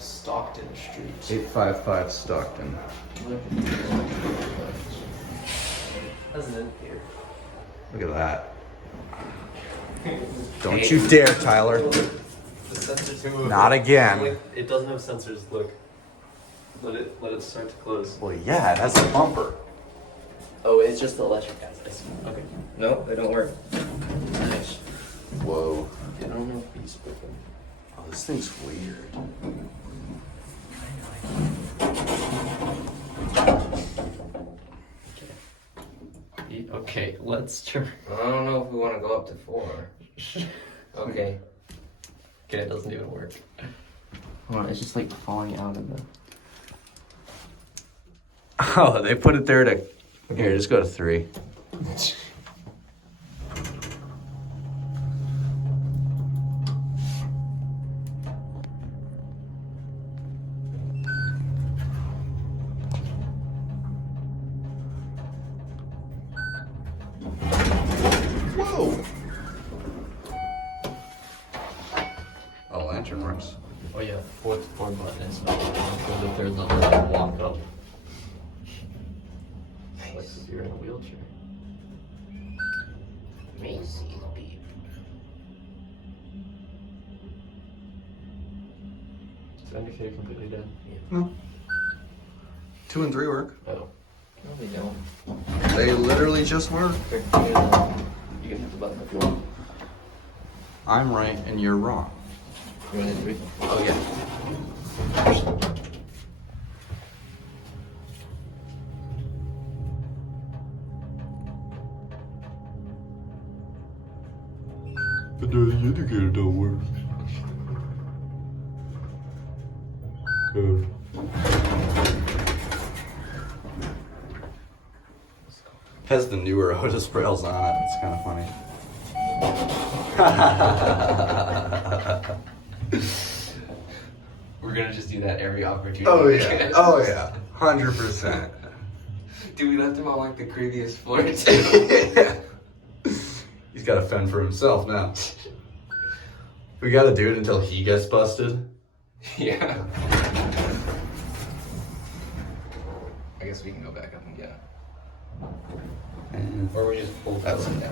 Stockton Street. 855 Stockton. How's it in here? Look at that. Don't you dare, Tyler. The sensors move. Not again. It doesn't have sensors. Look. Let it start to close. Well, yeah, it has a bumper. Oh, it's just the electric guys. Okay. No, they don't work. Nice. Whoa. I don't know if he's spoken. Oh, this thing's weird. Okay, let's turn. I don't know if we want to go up to 4. Okay. Okay, it doesn't even work. Hold on, it's just like falling out of the. Oh, they put it there to... Here, just go to 3. Whoa! Oh, lantern works. Oh yeah, fourth button is not because the third level will walk up. Like if you're in a wheelchair. Macy's beep. Is the indicator completely dead? No. 2 and 3 work. Oh. No, they don't. They literally just work. Here, you can hit the button if you want. I'm right and you're wrong. You want to hit 3? Oh, yeah. But the indicator don't work. Has the newer Otis rails on it. It's kind of funny. We're gonna just do that every opportunity. Oh yeah. Oh yeah. 100%. Dude, we left him on like the previous floor too. He's got to fend for himself now. We got to do it until he gets busted. Yeah. I guess we can go back up and get it. And Or we just pull that one down.